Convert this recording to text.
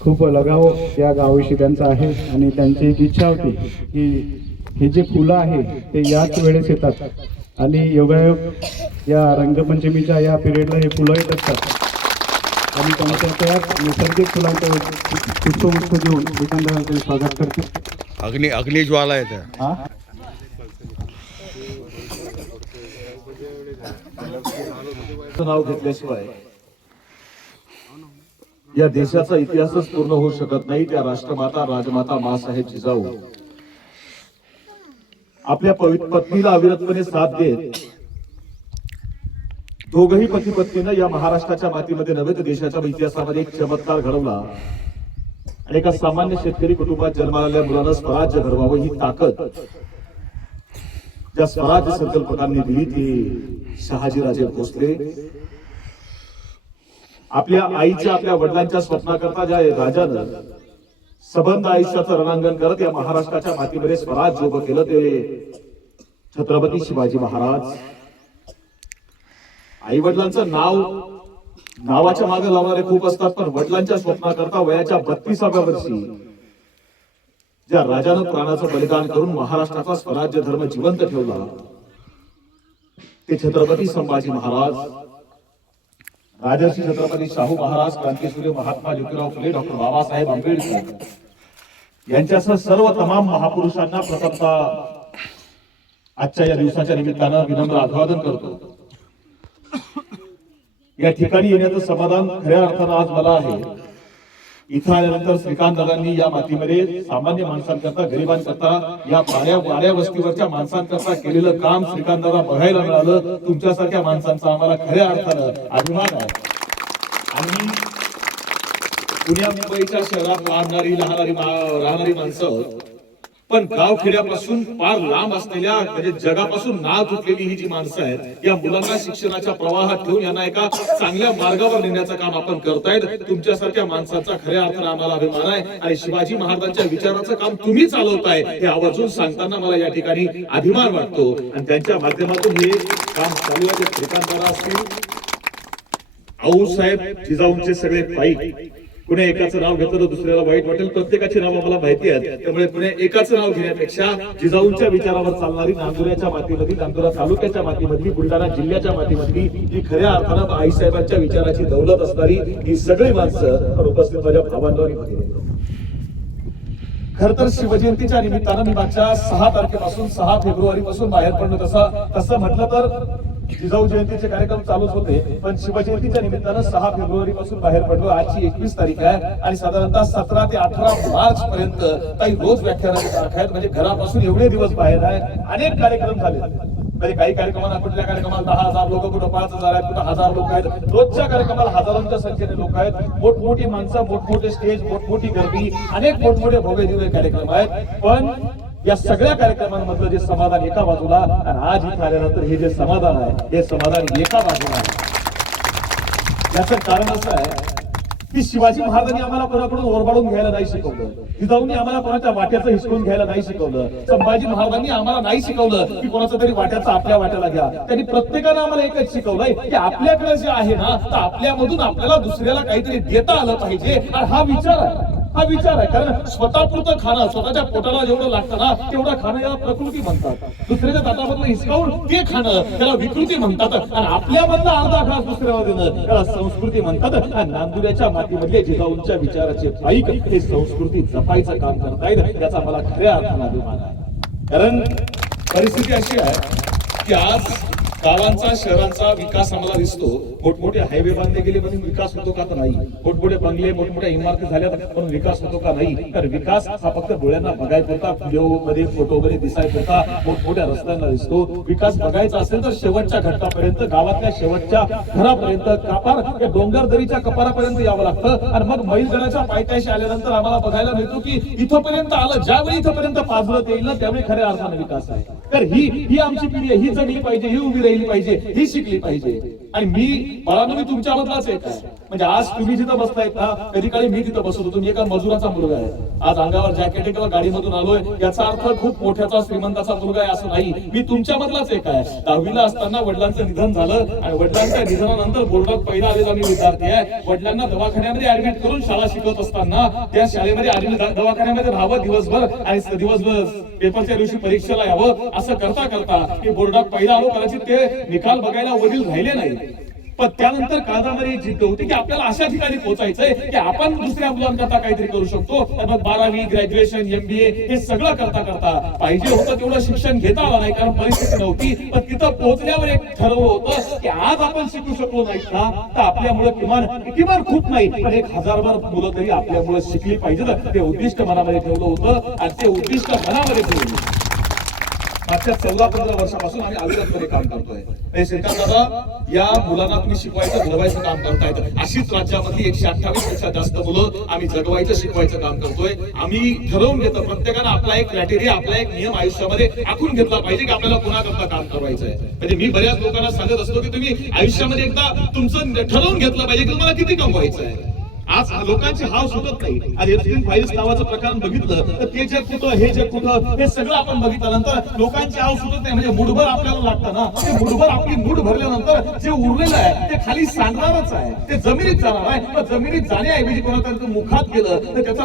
खूप लगाव या गावाविषयी त्यांचा आहे आणि त्यांची एक इच्छा होती की हे जे फुलं आहे ते याच वेळेस येतात. आणि योगायोग या रंगपंचमीच्या या पिरियडला हे फुलं येत असतात. आणि त्यांच्या त्याच नैसर्गिक फुलांचं पुष्पगुच्छ देऊन दुकानदारांचे स्वागत करते. अग्नि अग्निज्वाला येतं. हा? नाव घेतल्याशिवाय या देशाचा इतिहासच पूर्ण होऊ शकत नाही. त्या राष्ट्रमाता राजमाता मासाहेब जिजाऊ. आपल्या पवित्र पत्नीला अविरतपणे साथ देत दोघही पती पत्नीनं या महाराष्ट्राच्या मातीमध्ये नव्हे तर देशाच्या इतिहासामध्ये एक चमत्कार घडवला. आणि एका सामान्य शेतकरी कुटुंबात जन्माला आलेल्या मुलानं स्वराज्य घडवावं ही ताकद ज्या स्वराज्य संकल्पकांनी दिली ती शहाजीराजे भोसले. आपल्या आईच्या आपल्या वडिलांच्या स्वप्नाकरता ज्या राजानं सबंध आयुष्याचं रणांगण करत या महाराष्ट्राच्या मातीमध्ये स्वराज्य उभं केलं ते छत्रपती शिवाजी महाराज. आई वडिलांचं नाव नावाच्या मागे लावणारे खूप असतात पण वडिलांच्या स्वप्नाकरता वयाच्या बत्तीसाव्या वर्षी ज्या राजानं प्राणाचं बलिदान करून महाराष्ट्राचा स्वराज्य धर्म जिवंत ठेवला ते छत्रपती संभाजी महाराज. राजर्षी छत्रपती शाहू महाराज क्रांतीसूर्य महात्मा ज्योतिराव फुले डॉक्टर बाबासाहेब आंबेडकर यांच्यासह सर्व तमाम महापुरुषांना प्रथमतः आजच्या या दिवसाच्या निमित्तानं विनम्र अभिवादन करतो. या ठिकाणी येण्याचं समाधान खऱ्या अर्थानं आज मला आहे. इथं आल्यानंतर श्रीकांत दादांनी या मातीमध्ये सामान्य माणसांकरता गरिबांकरता या पाऱ्या वाऱ्या वस्तीवरच्या माणसांकरता केलेलं काम श्रीकांत दादा बघायला मिळालं. तुमच्यासारख्या माणसांचा आम्हाला खऱ्या अर्थानं अभिमान आहे. आणि पुण्या मुंबईच्या शहरात राहणारी राहणारी राहणारी माणसं पण गाव खेड्यापासून फार लांब असलेल्या म्हणजे जगापासून ना तुटलेली ही जी माणसं आहेत या मुलांना शिक्षणाच्या प्रवाहात ठेवून यांना एका चांगल्या मार्गावर नेण्याचं काम आपण करतायत. तुमच्यासारख्या माणसाचा खऱ्या अर्थानं आम्हाला अभिमान आहे. आणि शिवाजी महाराजांच्या विचाराचं काम तुम्ही चालवताय हे आवर्जून सांगताना मला या ठिकाणी अभिमान वाटतो. आणि त्यांच्या माध्यमातून हे काम चालू आहे. ते श्रीकांत असतील. आऊसाहेब जिजाऊंचे सगळे पाईक पुणे एकाचं नाव घेतलं तर दुसऱ्याला वाईट वाटेल. प्रत्येकाची नावं मला माहिती आहेत. त्यामुळे पुणे एकाचं नाव घेण्यापेक्षा जिजाऊंच्या विचारावर चालणारी नांदुऱ्याच्या मातीमधली नांदुरा तालुक्याच्या मातीमधली बुलढाणा जिल्ह्याच्या मातीमधली ही खऱ्या अर्थानं आईसाहेबांच्या विचाराची दौलत असणारी ही सगळी माणसं उपस्थित माझ्या भावांवर खर तर शिवजयंतीच्या निमित्तानं मी मागच्या सहा तारखेपासून सहा फेब्रुवारी पासून बाहेर पडलो. तसं तसं म्हटलं तर जिजाऊ जयंतीचे कार्यक्रम चालूच होते पण शिवजयंतीच्या निमित्तानं सहा फेब्रुवारी पासून बाहेर पडलो. आजची एकवीस तारीख आहे आणि साधारणतः सतरा ते अठरा मार्च पर्यंत काही रोज व्याख्यानाच्या आहेत. म्हणजे घरापासून एवढे दिवस बाहेर आहे. अनेक कार्यक्रम झाले. म्हणजे काही कार्यक्रमाला कुठल्या कार्यक्रमाला दहा हजार लोक कुठं पाच हजार आहेत कुठं हजार लोक आहेत. रोजच्या कार्यक्रमाला हजारांच्या संख्येने लोक आहेत. मोठमोठी माणसं मोठमोठे स्टेज मोठमोठी गर्दी अनेक मोठमोठे भव्य दिव्य कार्यक्रम आहेत. पण या सगळ्या कार्यक्रमांमधलं जे समाधान एका बाजूला आणि आज इथे आल्यानंतर हे जे समाधान आहे हे समाधान एका बाजूला आहे. याचं कारण असं आहे की शिवाजी महाराजांनी आम्हाला कोणाकडून ओरबाडून घ्यायला नाही शिकवलं. जिजाऊंनी आम्हाला कोणाच्या वाट्याचं हिसकून घ्यायला नाही शिकवलं. संभाजी महाराजांनी आम्हाला नाही शिकवलं की कोणाचं तरी वाट्याचं आपल्या वाट्याला घ्या. त्यांनी प्रत्येकानं आम्हाला एकच शिकवलंय की आपल्याकडे जे आहे ना तर आपल्यामधून आपल्याला दुसऱ्याला काहीतरी देता आलं पाहिजे. आणि हा विचार आहे. हा विचार आहे. कारण स्वतःपुरतं खाणं स्वतःच्या पोटाला जेवढं लागतं ना तेवढं खाणं याला प्रकृती म्हणतात. दुसऱ्याच्या दातामधलं हिसकावून ते खाणं त्याला विकृती म्हणतात. आणि आपल्यामधला अर्धा घास दुसऱ्यावर देणं त्याला संस्कृती म्हणतात. आणि नांदुऱ्याच्या मातीमधले जिजाऊंच्या विचाराचे पाईक हे संस्कृती जपायचं काम करतायत याचा मला खऱ्या अर्थाला अभिमान आहे. कारण परिस्थिती अशी आहे की आज गावांचा शहरांचा विकास आम्हाला दिसतो. मोठमोठे हायवे बांधले गेले पण विकास होतो का तर नाही? मोठमोठे बंगले मोठमोठ्या इमारती झाल्या पण विकास होतो का नाही? तर विकास हा फक्त डोळ्यांना बघायचा होता व्हिडिओमध्ये फोटो मध्ये दिसायचा होता मोठमोठ्या रस्त्यांना दिसतो. विकास बघायचा असेल तर शेवटच्या घटकापर्यंत गावातल्या शेवटच्या घरापर्यंत कापार या डोंगर दरीच्या कपारापर्यंत यावं लागतं. आणि मग मैलगडाच्या पायथ्याशी आल्यानंतर आम्हाला बघायला मिळतो की इथपर्यंत आलं ज्यावेळी इथपर्यंत पाजलं येईल ना त्यावेळी खऱ्या अर्थानं विकास आहे. तर ही ही आमची पिढी आहे ही जगली पाहिजे ही उभी राहिली. पाहिजे ही शिकली पाहिजे. आणि मी बाळांनो मी तुमच्यामधलाच एक आहे. म्हणजे आज तुम्ही जिथं बसतायत ना कधी काळी मी तिथं बसत होतो. मी एका मजुराचा मुलगा आहे. आज अंगावर जॅकेट किंवा गाडीमधून आलोय याचा अर्थ खूप मोठ्याचा श्रीमंताचा मुलगा आहे असं नाही. मी तुमच्या मधलाच एक आहे. दहावीला असताना वडिलांचं निधन झालं आणि वडिलांच्या निधनानंतर बोर्डात पहिला आलेला मी विद्यार्थी आहे. वडिलांना दवाखान्यामध्ये ऍडमिट करून शाळा शिकवत असताना त्या शाळेमध्ये दवाखान्यामध्ये राहावं दिवसभर आणि दिवसभर पेपरच्या दिवशी परीक्षेला यावं असं करता करता की बोर्डात पहिला आलो. कदाचित ते निकाल बघायला वडील राहिले नाही पण त्यानंतर कादंबरी जिद्द होती की आपल्याला अशा ठिकाणी पोहोचायचंय की आपण दुसऱ्या मुलांकरता काहीतरी करू शकतो. मग बारावी ग्रॅज्युएशन एमबीए हे सगळं करता करता पाहिजे होतं तेवढं शिक्षण घेता आलं नाही कारण परिस्थिती नव्हती. पण तिथं पोहोचल्यावर एक ठरवलं होतं की आज आपण शिकू शकलो नाही ना तर आपल्यामुळे किमान किमान खूप नाही पण एक हजारभर मुलं तरी आपल्यामुळे शिकली पाहिजे ते उद्दिष्ट मनामध्ये ठेवलं होतं आणि ते उद्दिष्ट मनामध्ये ठेवलं मागच्या चौदा पंधरा वर्षापासून आम्ही अविरतपणे काम करतोय. श्रीकांत दादा या मुलांना तुम्ही शिकवायचं घडवायचं काम करतायत. अशीच राज्यामध्ये एकशे अठ्ठावीसपेक्षा जास्त मुलं आम्ही जगवायचं शिकवायचं काम करतोय. आम्ही ठरवून घेतो प्रत्येकानं आपला एक क्रायटेरिया आपला एक नियम आयुष्यामध्ये आखून घेतला पाहिजे की आपल्याला कोणाकरता काम करायचं आहे म्हणजे मी बऱ्याच लोकांना सांगत असतो की तुम्ही आयुष्यामध्ये एकदा तुमचं ठरवून घेतलं पाहिजे की तुम्हाला किती कमवायचं आहे आज लोकांची हाव सुटत नाही. आणि एफटीन फाईल्स नावाचं प्रकरण बघितलं तर ते जग कुठं हे जग कुठं हे सगळं आपण बघितल्यानंतर लोकांची हाव सुटत नाही. म्हणजे मुठभर आपल्याला लागतं ना. ते मुठभर आपली मूठ भरल्यानंतर जे उरलेलं आहे ते खाली सांडणारच आहे. ते जमिनीत जाणार आहे. पण जमिनीत जाण्याऐवजी कोणापर्यंत मुखात गेलं तर त्याचा